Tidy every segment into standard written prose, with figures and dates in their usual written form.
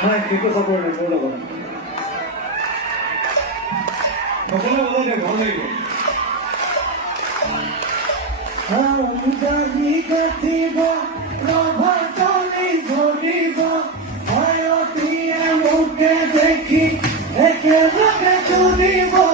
はい、結構サポートね、どうだから。こんなことでこんなに。Negative, Robatoli, Jodivo, Ayotia, Mukadeki, Ekevaka, Jodivo.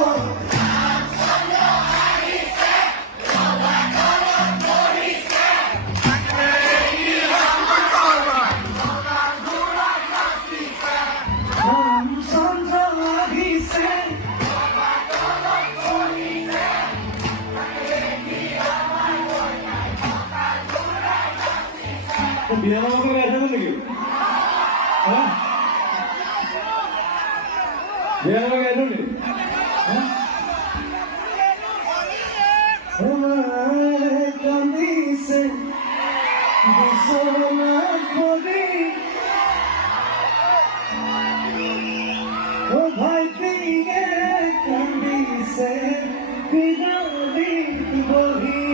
बिना नाम का कैसा बन गया? हाँ? बिना नाम कैसा बन गया? हाँ? हमारे कमी से बिसरना पड़ी, ओ भाई तेरे कमी से बिगड़ी वही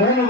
Bueno,